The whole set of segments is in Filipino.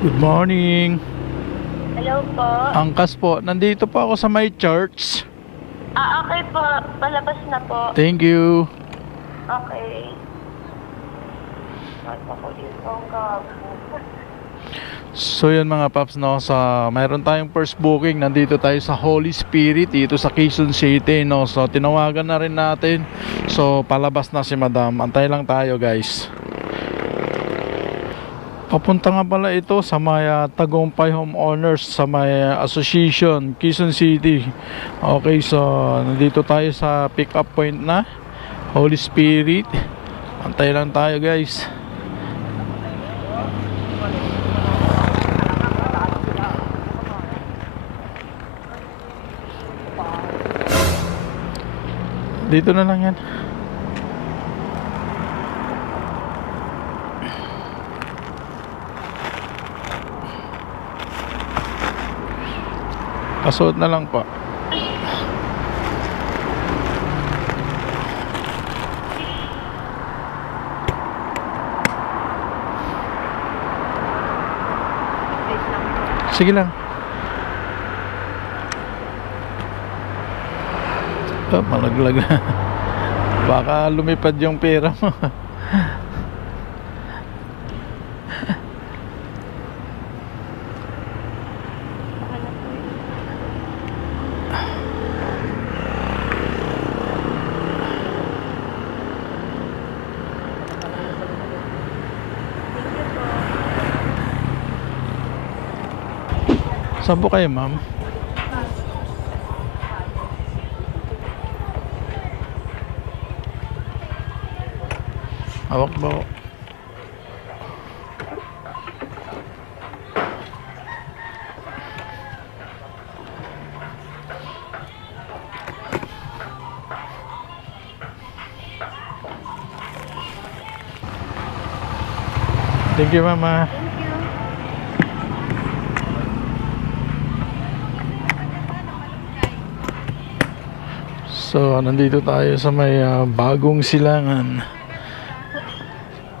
Good morning. Hello po. Angkas po. Nandito po ako sa may church. Okay po. Palabas na po. Thank you. Okay. So yun mga paps, no, mayroon tayong first booking. Nandito tayo sa Holy Spirit dito sa Quezon City, no. So tinawagan na rin natin. So palabas na si Madam. Antay lang tayo, guys. Papunta nga pala ito sa may Tagumpay Homeowners sa may Association, Quezon City. Okay, so nandito tayo sa pick up point na Holy Spirit. Antay lang tayo, guys. Dito na lang yan. Pasuot na lang po. Sige lang. Oh, malaglag. Baka lumipad yung pera mo. Saan po kayo, ma'am? Hawak po. Thank you, mama. So, nandito tayo sa may bagong silangan.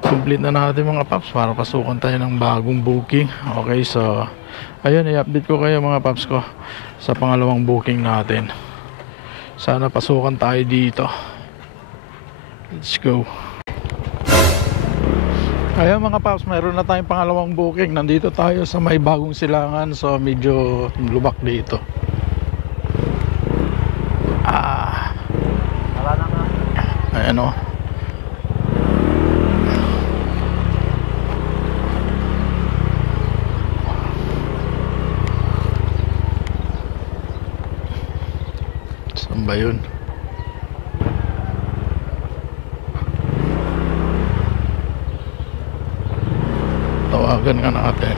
Complete na natin mga paps para pasukan tayo ng bagong booking. Okay, so ayun, i-update ko kayo mga paps ko sa pangalawang booking natin. Sana pasukan tayo dito. Let's go. Ayun mga paps, mayroon na tayong pangalawang booking. Nandito tayo sa may bagong silangan. So medyo lubak dito. Ayan o. Saan ba yun? Tawagan nga natin.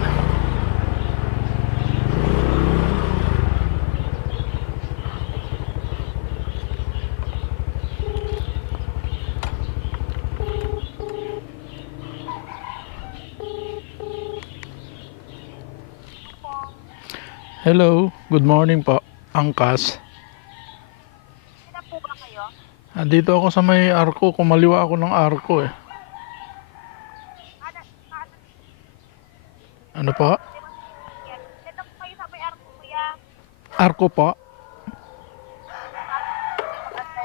Hello, good morning po, Angkas. Sino po ba kayo? Andito ako sa may arko, kumaliwa ako ng arko eh. Ano po? Dito po kayo sa may arko, kuya. Arko po?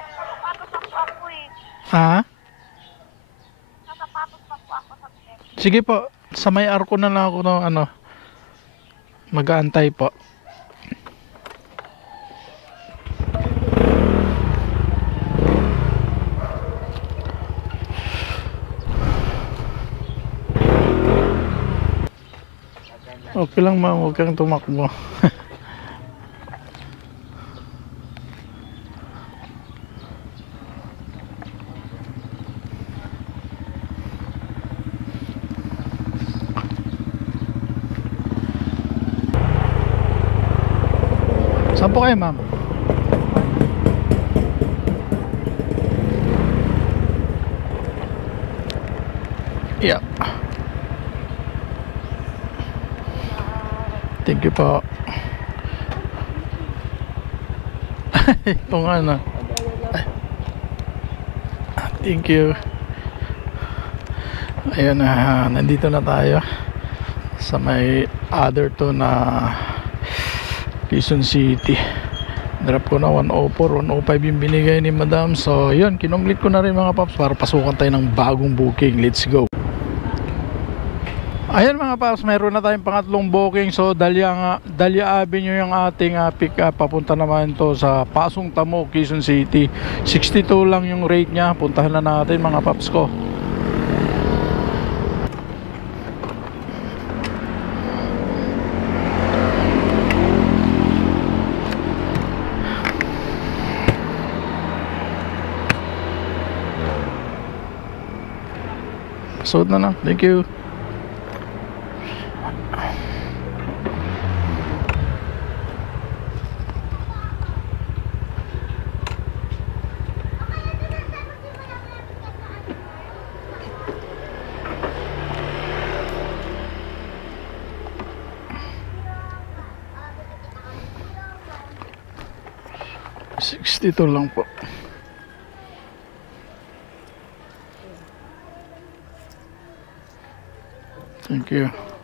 Nakasapatos pa po ako eh. Ha? Nakasapatos pa po ako sa bed. Sige po, sa may arko na lang ako ng ano, mag-aantay po. Okay lang ma'am, huwag kang tumakbo. Saan po kayo, ma'am? Yeah. Thank you po. Ito nga na. Thank you. Ayun na, nandito na tayo. sa may other to na Quezon City. Drop ko na 104, 105 yung binigay ni madam. So yun, kinonglit ko na rin mga paps para pasukan tayo ng bagong booking. Let's go. Ayan mga paps, mayroon na tayong pangatlong booking. So Dahlia Avenue yung ating pick up. Papunta naman to sa Pasong Tamo, Quezon City. 62 lang yung rate nya. Puntahan na natin mga paps ko. Suot na. Thank you. $62 lang po. Thank you.